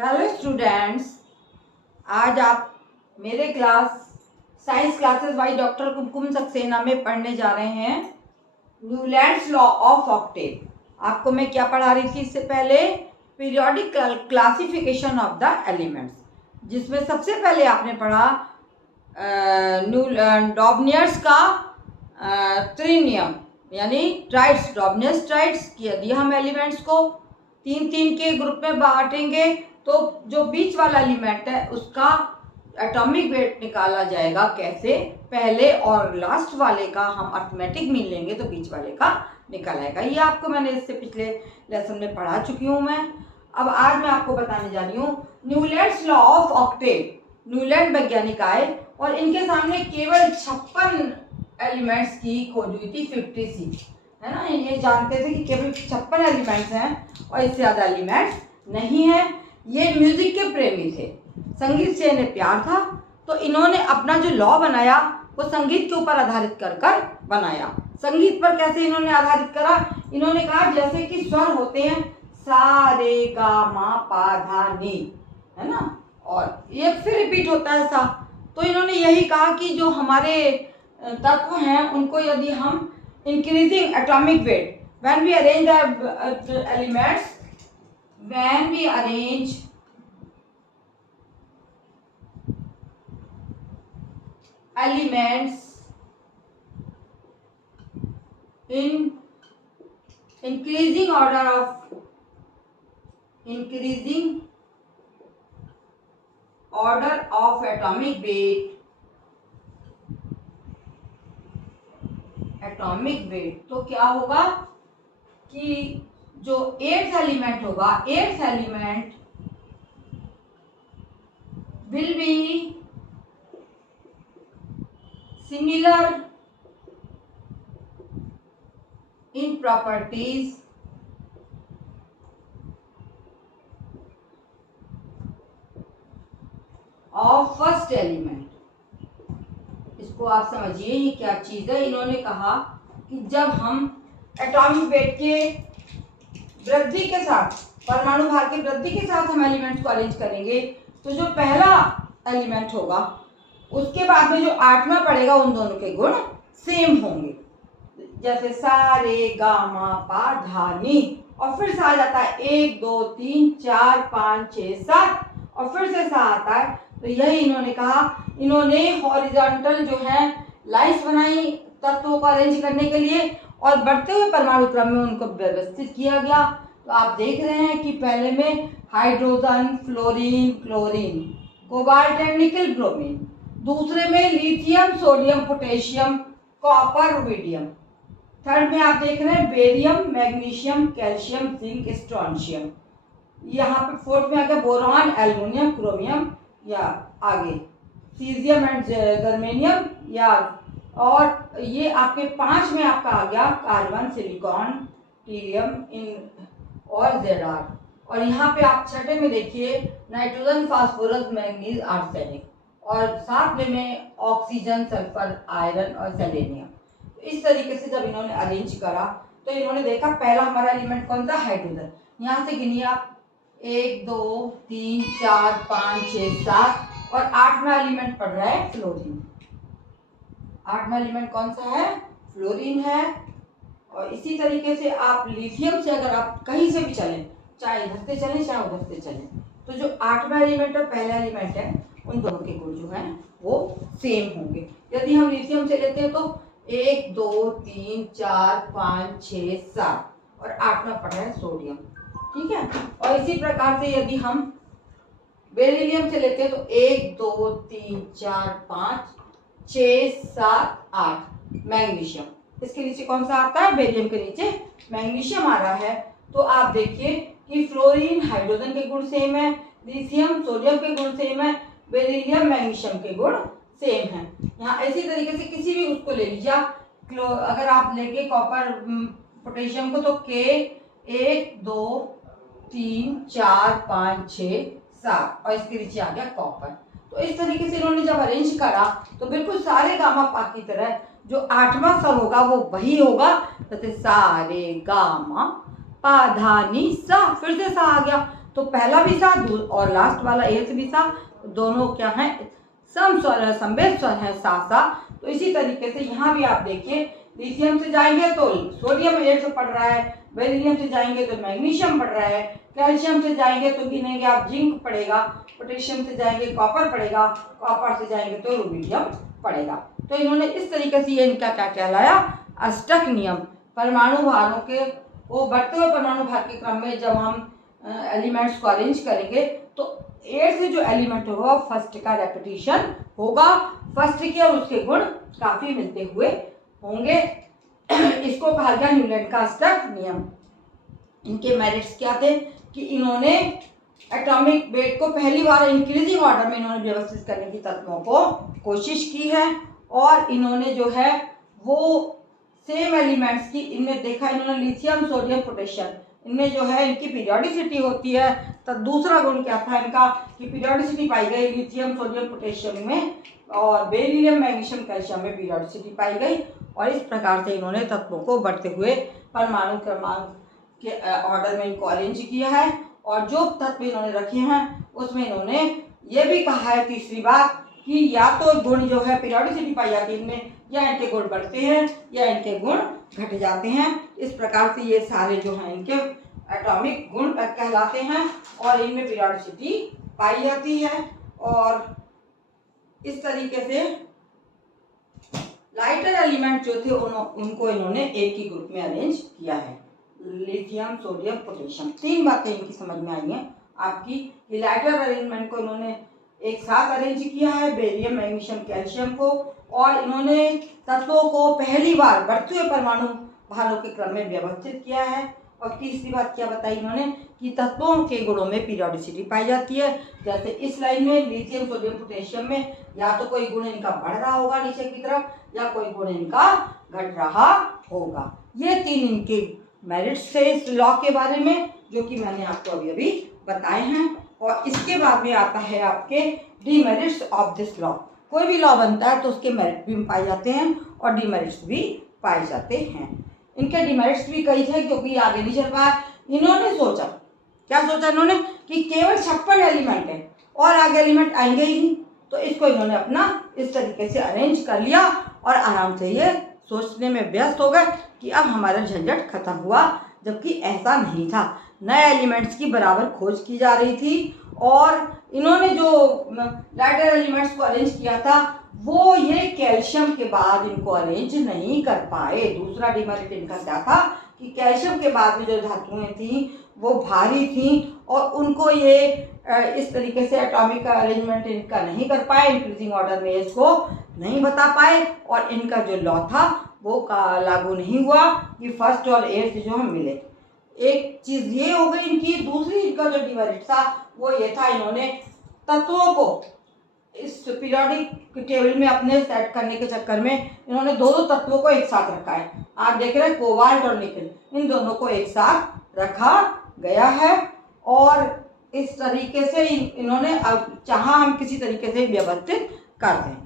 Hello students, आज आप मेरे class science classes by doctor Kumkum Saxena में पढ़ने जा रहे हैं न्यूलैंड्स लॉ ऑफ ऑक्टेव। आपको मैं क्या पढ़ा रही थी इससे पहले? Periodic classification of the elements, जिसमें सबसे पहले आपने पढ़ा डॉबनियर्स का त्रिनियम यानी ट्राइड्स, डॉबनियर्स ट्राइड्स कि यदि हम एलिमेंट्स को तीन तीन के ग्रुप में बांटेंगे तो जो बीच वाला एलिमेंट है उसका एटॉमिक वेट निकाला जाएगा। कैसे? पहले और लास्ट वाले का हम अर्थमेटिक मीन लेंगे तो बीच वाले का निकाला जाएगा। ये आपको मैंने इससे पिछले लेसन में पढ़ा चुकी हूँ मैं। अब आज मैं आपको बताने जा रही हूँ Newlands law of octave. Newland वैज्ञानिक आए और इनके सामने केवल 56 एलिमेंट्स की खोज हुई थी, 56, है ना। ये जानते थे कि केवल 56 एलिमेंट्स हैं और इससे ज़्यादा एलिमेंट्स नहीं है। ये म्यूजिक के प्रेमी थे, संगीत से इन्हें प्यार था, तो इन्होंने अपना जो लॉ बनाया वो संगीत के ऊपर आधारित कर बनाया। संगीत पर कैसे इन्होंने आधारित करा? इन्होंने कहा जैसे कि स्वर होते हैं सा रे गा मा पा धा नी, है ना, और ये फिर रिपीट होता है सा। तो इन्होंने यही कहा कि जो हमारे तत्व हैं उनको यदि हम increasing atomic weight, when we arrange the elements, when we arrange elements in increasing order of atomic weight, तो क्या होगा कि जो 8th एलिमेंट होगा, 8th element will be similar in properties of first element. इसको आप समझिए ये क्या चीज है। इन्होंने कहा कि जब हम एटॉमिक वेट के वृद्धि के साथ, परमाणु भार की वृद्धि के साथ हम एलिमेंट्स को अरेंज करेंगे तो जो पहला एलिमेंट होगा उसके बाद में जो 8वां पड़ेगा उन दोनों के गुण सेम होंगे। जैसे सा रे गा मा पा धा नी, और फिर सा आ जाता है 1 2 3 4 5 6 7 और फिर से सा आता है। तो यही इन्होंने कहा। इन्होंने हॉरिजॉन्टल जो है लाइन्स बनाई तत्वों को अरेंज करने के लिए और बढ़ते हुए परमाणु क्रम में उनको व्यवस्थित किया गया। तो आप देख रहे हैं कि पहले में hydrogen, fluorine, chlorine, cobalt and निकल, ब्रोमीन। दूसरे में lithium, sodium, potassium, copper, rubidium. Third में आप देख रहे हैं barium, magnesium, calcium, zinc, strontium. यहाँ पे फोर्थ में आ गया बोरॉन, एल्युमिनियम, क्रोमियम, या आगे सीजियम एंड जर्मेनियम, या और ये आपके 5 में आपका आ गया कार्बन, सिलिकॉन, टीरियम इन और जेडार। और यहाँ पे आप 6ठे में देखिए नाइट्रोजन, फास्फोरस, मैंगनीज, आर्सेनिक, और 7वें में ऑक्सीजन, सल्फर, आयरन और सेलेनियम। इस तरीके से जब इन्होंने अरेंज करा तो इन्होंने देखा पहला हमारा एलिमेंट कौन था? हाइड्रोजन। यहाँ से गिनिए आप 1 2 3 4 5 6 7 और 8वां एलिमेंट पड़ रहा है फ्लोरीन। 8वां एलिमेंट कौन सा है? फ्लोरीन है। और इसी तरीके से आप लिथियम से अगर आप कहीं से भी चलें, चाहे इधर से चलें चाहे उधर से चलें, तो जो 8वां एलिमेंट और पहला एलिमेंट है उन दोनों के गुण जो हैं वो सेम होंगे। यदि हम लिथियम से लेते हैं तो 1 2 3 4 5 6 7 और 8वां पड़ रहा है सोडियम, ठीक है। और इसी प्रकार से यदि हम बेरिलियम से लेते हैं तो 1 2 3 4 5 6 7 8 मैग्नीशियम। इसके नीचे कौन सा आता है? बेरिलियम के नीचे मैग्नीशियम आ रहा है। तो आप देखिए कि फ्लोरीन, हाइड्रोजन के गुण सेम है, लिथियम, सोडियम के गुण सेम है, बेरिलियम, मैग्नीशियम के गुण सेम है। यहाँ इसी तरीके से किसी भी उसको ले लीजिए आप, अगर आप लेके कॉपर, पोटेशियम को, तो के 1 2 3 4 5 6 7 और इसके नीचे आ गया कॉपर। तो इस तरीके से इन्होंने जब अरेंज करा तो बिल्कुल सारे गामा पा की तरह जो 8वां स्वर होगा वो वही होगा। जैसे सा रे गा मा पा धा नी सा, फिर से सा आ गया। तो पहला भी था और लास्ट वाला एर्थ भी था, दोनों क्या है सम स्वर है, समवेत स्वर है साथ साथ। तो इसी तरीके से यहाँ भी आप देखिए, लिथियम से जाएंगे तो सोडियम एर्थ पड़ रहा है, बेरिलियम से जाएंगे तो मैग्नीशियम पड़ रहा है, कैल्शियम से जाएंगे तो गिनेंगे आप जिंक पड़ेगा, पोटेशियम से जाएंगे कॉपर पड़ेगा, कॉपर से जाएंगे तो रुबिडियम पड़ेगा। तो इन्होंने इस तरीके से ये इनका क्या कहलाया, अष्टक नियम। परमाणु भारों के वो बढ़ते हुए परमाणु भार के क्रम में जब हम एलिमेंट्स को अरेंज करेंगे तो एर्थ जो एलिमेंट होगा फर्स्ट का रेपिटेशन होगा, फर्स्ट के और उसके गुण काफी मिलते हुए होंगे। इसको कहा गया न्यूलैंड का अष्टक नियम। इनके मेरिट्स क्या थे कि इन्होंने एटॉमिक वेट को पहली बार इंक्रीजिंग ऑर्डर में इन्होंने व्यवस्थित करने की तत्वों को कोशिश की है, और इन्होंने जो है वो सेम एलिमेंट्स की इनमें देखा, इन्होंने लिथियम सोडियम पोटेशियम इनमें जो है इनकी पीरियोडिसिटी होती है। तो दूसरा गुण क्या था इनका कि पीरियोडिसिटी पाई गई लिथियम सोडियम पोटेशियम में, और बेरिलियम मैग्नीशियम कैल्शियम में पीरियोडिसिटी पाई गई। और इस प्रकार से इन्होंने तत्वों को बढ़ते हुए परमाणु क्रमांक के ऑर्डर में इनको अरेंज किया है, और जो तत्व इन्होंने रखे हैं उसमें इन्होंने ये भी कहा है तीसरी बात कि या तो गुण जो है पीरियोडिसिटी पाई जाती है इनमें, या इनके गुण बढ़ते हैं या इनके गुण घट जाते हैं। इस प्रकार से ये सारे जो हैं इनके एटॉमिक गुण कहलाते हैं, और इनमें पीरियोडिसिटी पाई जाती है। और इस तरीके से लाइटर एलिमेंट जो थे उनको इन्होंने एक ही ग्रुप में अरेंज किया है, लिथियम सोडियम पोटेशियम। तीन बातें इनकी समझ में आई हैं आपकी कि लाइटर अरेंजमेंट को इन्होंने एक साथ अरेंज किया है, बेरिलियम मैग्नीशियम कैल्शियम को, और इन्होंने तत्वों को पहली बार बढ़ते हुए परमाणु भारों के क्रम में व्यवस्थित किया है। और तीसरी बात क्या बताई इन्होंने कि तत्वों के गुणों में पीरियोडिसिटी पाई जाती है। जैसे इस लाइन में लिथियम सोडियम पोटेशियम में या तो कोई गुण इनका बढ़ रहा होगा नीचे की तरफ, या कोई गुण इनका घट रहा होगा। ये तीन इनके मेरिट्स थे इस लॉ के बारे में, जो कि मैंने आपको अभी अभी बताए हैं। और इसके बाद में आता है आपके डीमेरिट्स ऑफ दिस लॉ। कोई भी लॉ बनता है तो उसके मेरिट भी पाए जाते हैं और डीमेरिट्स भी पाए जाते हैं। इनके डीमेरिट्स भी कई थे क्योंकि आगे नहीं चल पाया। इन्होंने सोचा, क्या सोचा इन्होंने कि केवल 56 एलिमेंट है और आगे एलिमेंट आएंगे ही नहीं, तो इसको इन्होंने अपना इस तरीके से अरेंज कर लिया और आराम से ये सोचने में व्यस्त हो गए कि अब हमारा झंझट खत्म हुआ। जबकि ऐसा नहीं था, नए एलिमेंट्स की बराबर खोज की जा रही थी, और इन्होंने जो लाइटर एलिमेंट्स को अरेंज किया था वो ये कैल्शियम के बाद इनको अरेंज नहीं कर पाए। दूसरा डिमेरिट इनका क्या था कि कैल्शियम के बाद में जो धातुएं थी वो भारी थी और उनको ये इस तरीके से एटॉमिक अरेंजमेंट इनका नहीं कर पाए, इंक्रीजिंग ऑर्डर में इसको नहीं बता पाए, और इनका जो लॉ था वो लागू नहीं हुआ कि फर्स्ट और एर्थ जो हम मिले। एक चीज़ ये हो गई इनकी। दूसरी इनका जो डिमेरिट था वो ये था, इन्होंने तत्वों को इस पीरियोडिक टेबल में अपने सेट करने के चक्कर में इन्होंने दो तत्वों को एक साथ रखा है। आप देख रहे हैं कोबाल्ट और निकल, इन दोनों को एक साथ रखा गया है, और इस तरीके से इन्होंने अब चाहा हम किसी तरीके से व्यवस्थित कर दें।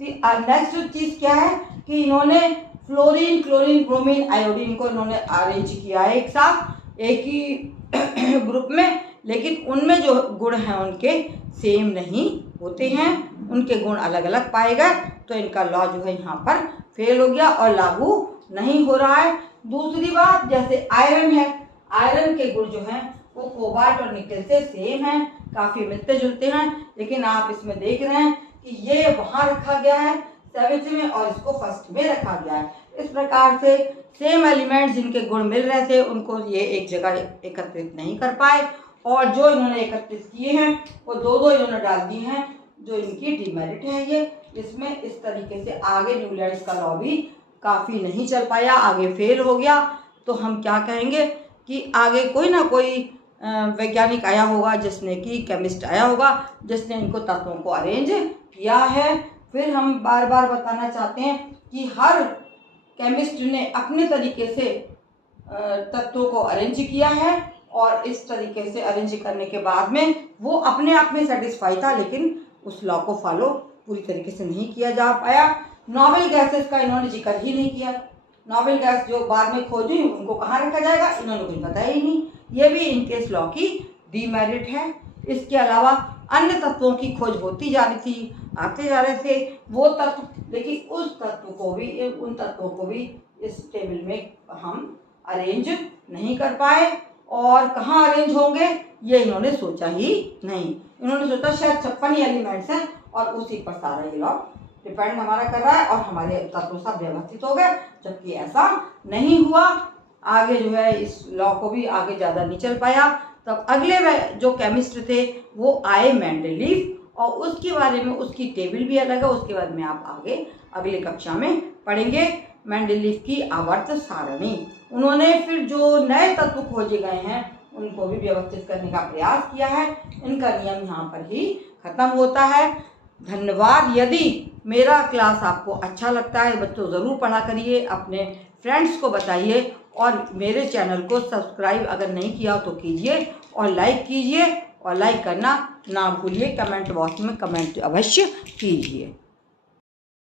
नेक्स्ट चीज़ क्या है कि इन्होंने फ्लोरीन क्लोरीन ब्रोमीन आयोडीन को इन्होंने अरेंज किया है एक साथ एक ही ग्रुप में, लेकिन उनमें जो गुण हैं उनके सेम नहीं होते हैं, उनके गुण अलग अलग पाए गए। तो इनका लॉ जो है यहाँ पर फेल हो गया और लागू नहीं हो रहा है। दूसरी बात, जैसे आयरन है, आयरन के गुण जो हैं वो कोबाल्ट और निकल से सेम हैं, काफ़ी मिलते जुलते हैं, लेकिन आप इसमें देख रहे हैं कि ये वहाँ रखा गया है 7th में और इसको फर्स्ट में रखा गया है। इस प्रकार से सेम एलिमेंट्स जिनके गुण मिल रहे थे उनको ये एक जगह एकत्रित नहीं कर पाए, और जो इन्होंने एकत्रित किए हैं वो दो दो इन्होंने डाल दिए हैं, जो इनकी डिमेरिट है ये। इसमें इस तरीके से आगे न्यूलैंड्स का लॉ भी काफ़ी नहीं चल पाया, आगे फेल हो गया। तो हम क्या कहेंगे कि आगे कोई ना कोई वैज्ञानिक आया होगा, जिसने कि केमिस्ट आया होगा जिसने इनको तत्वों को अरेंज किया है। फिर हम बार बार बताना चाहते हैं कि हर केमिस्ट ने अपने तरीके से तत्वों को अरेंज किया है, और इस तरीके से अरेंज करने के बाद में वो अपने आप में सेटिस्फाई था, लेकिन उस लॉ को फॉलो पूरी तरीके से नहीं किया जा पाया। नोबेल गैसेस का इन्होंने जिक्र ही नहीं किया। नोबेल गैस जो बाद में खोजी उनको कहाँ रखा जाएगा इन्होंने कुछ बताया ही नहीं। ये भी इनके इस लॉ की डीमेरिट है। इसके अलावा अन्य तत्वों की खोज होती जा रही थी, आते जा रहे थे वो तत्व, लेकिन उस तत्व को भी, उन तत्वों को भी इस टेबल में हम अरेंज नहीं कर पाए। और कहाँ अरेंज होंगे ये इन्होंने सोचा ही नहीं। इन्होंने सोचा शायद 56 ही एलिमेंट्स हैं और उसी पर सारा ये लॉ डिपेंड हमारा कर रहा है और हमारे तत्व सब व्यवस्थित हो गए, जबकि ऐसा नहीं हुआ। आगे जो है इस लॉ को भी आगे ज़्यादा नहीं चल पाया। तब अगले जो केमिस्ट थे वो आए मेंडलीफ, और उसके बारे में उसकी टेबल भी अलग है, उसके बाद में आप आगे अगले कक्षा में पढ़ेंगे मेंडलीफ की आवर्त सारणी। उन्होंने फिर जो नए तत्व खोजे गए हैं उनको भी व्यवस्थित करने का प्रयास किया है। इनका नियम यहाँ पर ही खत्म होता है। धन्यवाद। यदि मेरा क्लास आपको अच्छा लगता है बच्चों ज़रूर पढ़ा करिए, अपने फ्रेंड्स को बताइए और मेरे चैनल को सब्सक्राइब अगर नहीं किया हो तो कीजिए और लाइक कीजिए, और लाइक करना ना भूलिए। कमेंट बॉक्स में कमेंट अवश्य कीजिए।